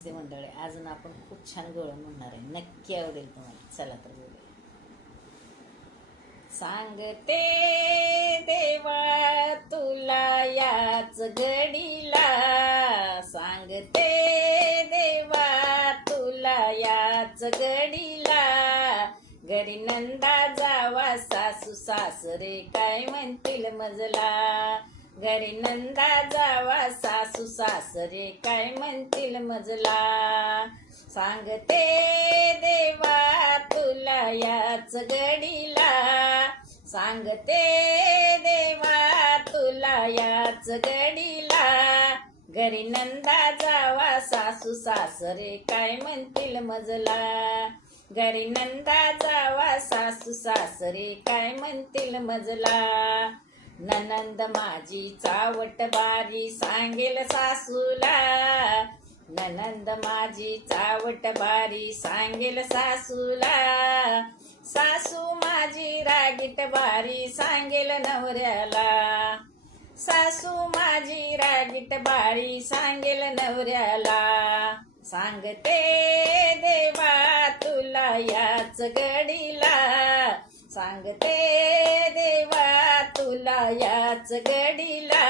मंडळी अजून आपण खूप छान गवळण म्हणणार आहे, नक्की आवडेल तुम्हाला. चला तर बोलूया. सांगते देवा तुला याच घडीला, सांगते देवा तुला याच घडीला, घरी नंदा जावा सासू सासरे काय म्हणतील मजला, घरी नंदा जावा सासू सासरे काय म्हणतील मजला. सांगते देवा तुला याच घडीला, सांगते देवा तुला याच घडीला, घरी नंदा जावा सासू सासरे काय म्हणतील मजला, घरी नंदा जावा सासू सासरे काय म्हणतील मजला. ननंद माझी चावट बारी सांगेल सासूला, ननंद माझी चावट बारी सांगेल सासूला, सासू माझी रागीट बारी सांगेल नवऱ्याला, सासू माझी रागीट बारी सांगेल नवऱ्याला. सांगते देवा तुला याच घडीला, सांगते देवा तुला याच घडीला,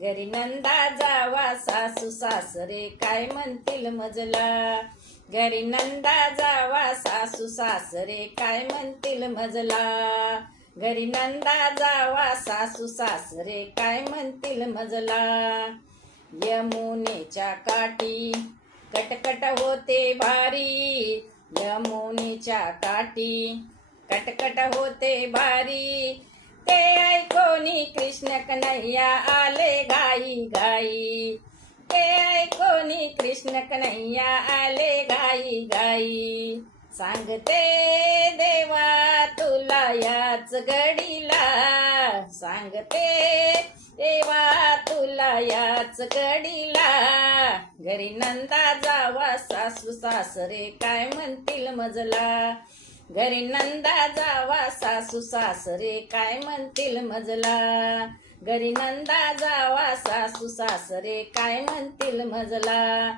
घरी नंदा जावा सासू सासरे काय म्हणतील मजला, घरी नंदा जावा सासू सासरे काय म्हणतील मजला, घरी नंदा जावा सासू सासरे काय म्हणतील मजला. यमुनेच्या काठी कटकट होते भारी, यमुनेच्या काठी कटकट होते भारी, ते ऐकोनी कृष्ण कन्हैया आले गाई गाई, ते ऐकोनी कृष्ण कन्हैया आले गाई गाई. सांगते देवा तुला याच घडीला, सांगते देवा तुला याच घडीला, घरी नंदा जावा सासू सासरे काय म्हणतील मजला, घरी नंदा जावा सासू सासरे काय म्हणतील मजला, घरी नंदा जावा सासू सासरे काय म्हणतील मजला.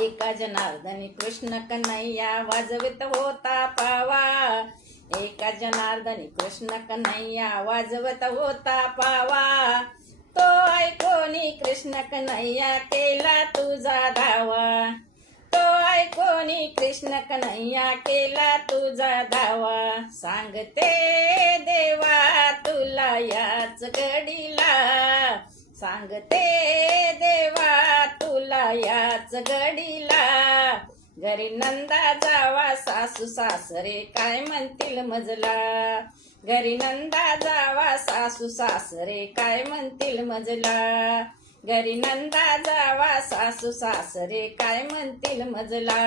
एका जनार्दनी कृष्ण कन्हैया वाजवित होता पावा, एका जनार्दनी कृष्ण कन्हैया वाजवत होता पावा, तो ऐकोनी कृष्ण कन्हैया केला तुझा धावा, तो ऐकोनी कृष्ण कन्हैया केला तुझा धावा. सांगते देवा तुला याच घडीला, सांगते देवा तुला याच घडीला, घरी नंदा जावा सासू सासरे काय म्हणतील मजला, घरी नंदा जावा सासू सासरे काय म्हणतील मजला, घरी नंदा जावा सासू सासरे काय म्हणतील मजला.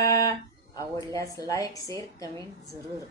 आवडल्यास लाईक शेअर कमेंट जरूर.